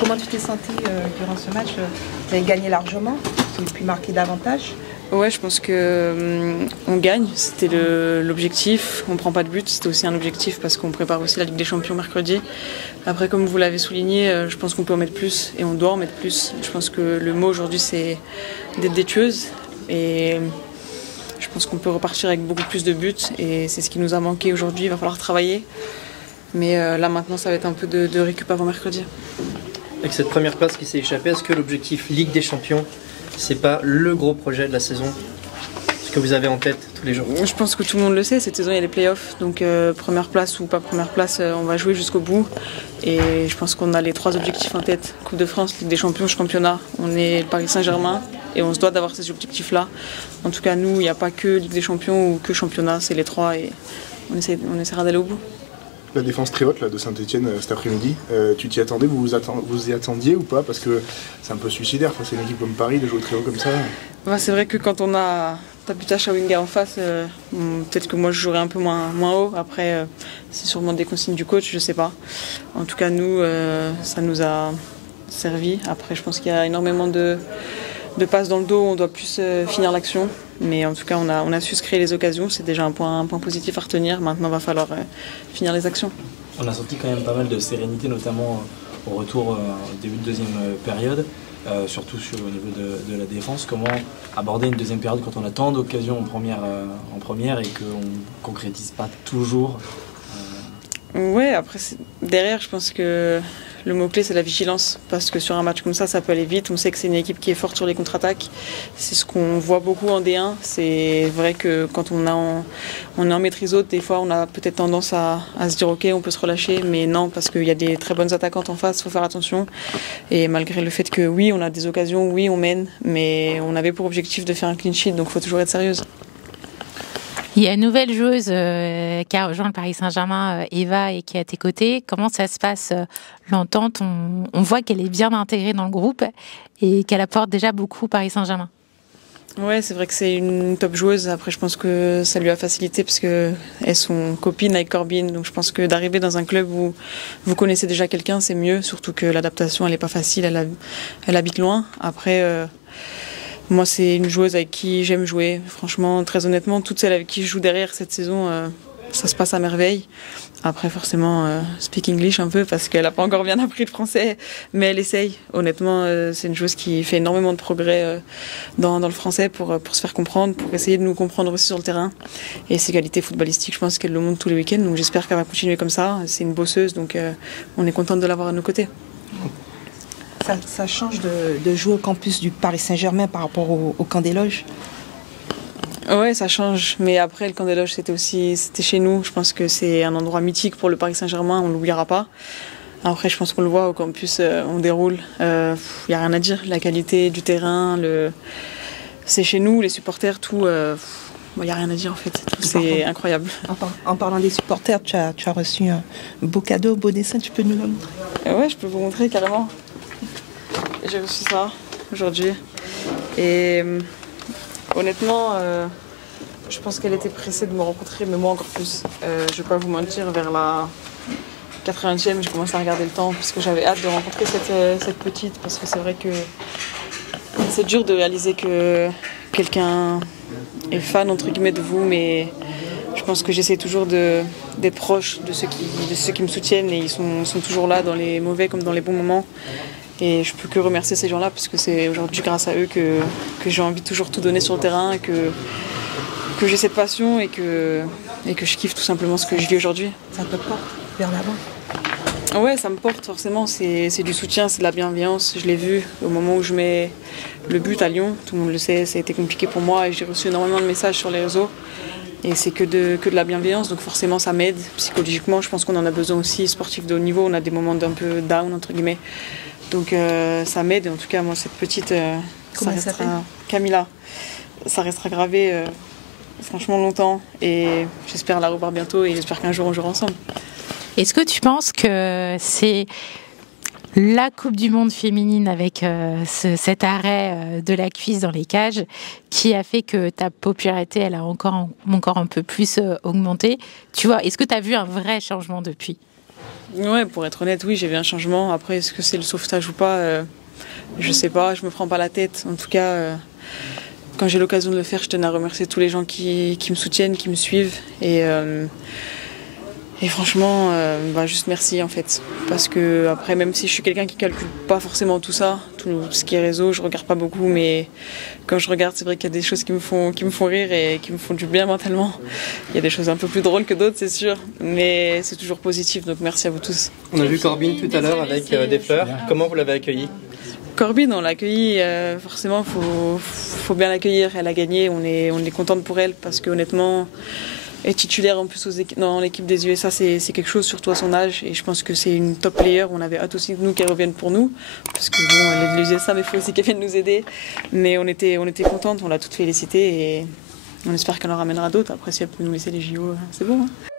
Comment tu t'es senti durant ce match? Vous avez gagné largement, vous avez pu marquer davantage. Ouais, je pense que on gagne, c'était l'objectif. On prend pas de but, c'était aussi un objectif parce qu'on prépare aussi la Ligue des Champions mercredi. Après, comme vous l'avez souligné, je pense qu'on peut en mettre plus et on doit en mettre plus. Je pense que le mot aujourd'hui, c'est d'être des tueuses et je pense qu'on peut repartir avec beaucoup plus de buts et c'est ce qui nous a manqué aujourd'hui. Il va falloir travailler, mais là maintenant, ça va être un peu de récup avant mercredi. Avec cette première place qui s'est échappée, est-ce que l'objectif Ligue des Champions, c'est pas le gros projet de la saison? Ce que vous avez en tête tous les jours? Je pense que tout le monde le sait, cette saison il y a les playoffs, donc première place ou pas première place, on va jouer jusqu'au bout. Et je pense qu'on a les 3 objectifs en tête, Coupe de France, Ligue des Champions, championnat. On est Paris Saint-Germain et on se doit d'avoir ces objectifs-là. En tout cas, nous, il n'y a pas que Ligue des Champions ou que championnat, c'est les 3 et on essaiera d'aller au bout. La défense très haute là, de Saint-Etienne cet après-midi, tu t'y attendais, vous y attendiez ou pas? Parce que c'est un peu suicidaire face à une équipe comme Paris de jouer très haut comme ça. Ouais, c'est vrai que quand on a Taputa Chawinga en face, peut-être que moi je jouerais un peu moins haut. Après, c'est sûrement des consignes du coach, je sais pas. En tout cas, nous, ça nous a servi. Après, je pense qu'il y a énormément de passes dans le dos, on doit plus finir l'action. Mais en tout cas, on a su se créer les occasions, c'est déjà un point positif à retenir. Maintenant, il va falloir finir les actions. On a senti quand même pas mal de sérénité, notamment au retour au début de deuxième période, surtout au niveau de la défense. Comment aborder une deuxième période quand on a tant d'occasions en première et qu'on ne concrétise pas toujours? Ouais, après, derrière, je pense que le mot-clé, c'est la vigilance. Parce que sur un match comme ça peut aller vite. On sait que c'est une équipe qui est forte sur les contre-attaques. C'est ce qu'on voit beaucoup en D1. C'est vrai que quand on est en maîtrise haute, des fois, on a peut-être tendance à se dire OK, on peut se relâcher. Mais non, parce qu'il y a des très bonnes attaquantes en face, il faut faire attention. Et malgré le fait que oui, on a des occasions, oui, on mène. Mais on avait pour objectif de faire un clean sheet, donc il faut toujours être sérieuse. Il y a une nouvelle joueuse qui a rejoint le Paris Saint-Germain, Eva, et qui est à tes côtés. Comment ça se passe, l'entente? On voit qu'elle est bien intégrée dans le groupe et qu'elle apporte déjà beaucoup au Paris Saint-Germain. Ouais, c'est vrai que c'est une top joueuse. Après, je pense que ça lui a facilité parce qu'elles sont copines avec Corbin. Donc, je pense que d'arriver dans un club où vous connaissez déjà quelqu'un, c'est mieux. Surtout que l'adaptation, elle n'est pas facile. Elle habite loin. Après, moi, c'est une joueuse avec qui j'aime jouer. Franchement, très honnêtement, toutes celles avec qui je joue derrière cette saison, ça se passe à merveille. Après, forcément, speak English un peu parce qu'elle n'a pas encore bien appris le français, mais elle essaye. Honnêtement, c'est une joueuse qui fait énormément de progrès dans le français pour se faire comprendre, pour essayer de nous comprendre aussi sur le terrain. Et ses qualités footballistiques, je pense qu'elle le montre tous les week-ends. Donc j'espère qu'elle va continuer comme ça. C'est une bosseuse, donc on est contente de l'avoir à nos côtés. Ça change de jouer au campus du Paris Saint-Germain par rapport au camp des loges? Ouais, ça change. Mais après, le camp des loges, c'était chez nous. Je pense que c'est un endroit mythique pour le Paris Saint-Germain. On ne l'oubliera pas. Après, je pense qu'on le voit au campus, on déroule. Il n'y a rien à dire. La qualité du terrain, c'est chez nous, les supporters, tout. Il n'y a rien à dire en fait. C'est incroyable. En parlant des supporters, tu as reçu un beau cadeau, beau dessin. Tu peux nous le montrer? Ouais, je peux vous montrer carrément. J'ai reçu ça aujourd'hui. Et honnêtement, je pense qu'elle était pressée de me rencontrer, mais moi encore plus. Je ne vais pas vous mentir, vers la 80e, j'ai commencé à regarder le temps parce que j'avais hâte de rencontrer cette petite. Parce que c'est vrai que c'est dur de réaliser que quelqu'un est fan entre guillemets de vous, mais je pense que j'essaie toujours d'être proche de ceux qui me soutiennent et ils sont toujours là dans les mauvais comme dans les bons moments. Et je peux que remercier ces gens-là parce que c'est aujourd'hui grâce à eux que j'ai envie de toujours tout donner sur le terrain et que j'ai cette passion et que je kiffe tout simplement ce que je vis aujourd'hui. Ça te porte vers l'avant? Ouais, ça me porte forcément. C'est du soutien, c'est de la bienveillance. Je l'ai vu au moment où je mets le but à Lyon. Tout le monde le sait, ça a été compliqué pour moi et j'ai reçu énormément de messages sur les réseaux. Et c'est que de la bienveillance, donc forcément ça m'aide. Psychologiquement, je pense qu'on en a besoin aussi, sportif de haut niveau. On a des moments d'un peu down, entre guillemets. Donc ça m'aide, en tout cas moi cette petite, Comment ça s'appelle? Camilla, ça restera gravé franchement longtemps et j'espère la revoir bientôt et j'espère qu'un jour on jouera ensemble. Est-ce que tu penses que c'est la Coupe du Monde féminine avec cet arrêt de la cuisse dans les cages qui a fait que ta popularité elle a encore un peu plus augmenté? Tu vois, est-ce que tu as vu un vrai changement depuis? Ouais, pour être honnête, oui, j'ai vu un changement. Après, est-ce que c'est le sauvetage ou pas je sais pas, je me prends pas la tête. En tout cas, quand j'ai l'occasion de le faire, je tenais à remercier tous les gens qui me soutiennent, qui me suivent. Et franchement, juste merci en fait. Parce que après, même si je suis quelqu'un qui calcule pas forcément tout ça, tout ce qui est réseau, je regarde pas beaucoup, mais quand je regarde, c'est vrai qu'il y a des choses qui me font rire et qui me font du bien mentalement. Il y a des choses un peu plus drôles que d'autres, c'est sûr, mais c'est toujours positif, donc merci à vous tous. On a vu Corbin tout à l'heure avec des fleurs. Comment vous l'avez accueilli? Corbin, on l'a accueillie, forcément, faut bien l'accueillir. Elle a gagné, on est contente pour elle parce que honnêtement, être titulaire en plus dans l'équipe des USA, c'est quelque chose, surtout à son âge. Et je pense que c'est une top player. On avait hâte aussi de nous qu'elle revienne pour nous, parce que bon, elle est de l'USA, mais il faut aussi qu'elle vienne nous aider. Mais on était contentes, on l'a toutes félicitées et on espère qu'elle en ramènera d'autres. Après, si elle peut nous laisser les JO, c'est bon. Hein.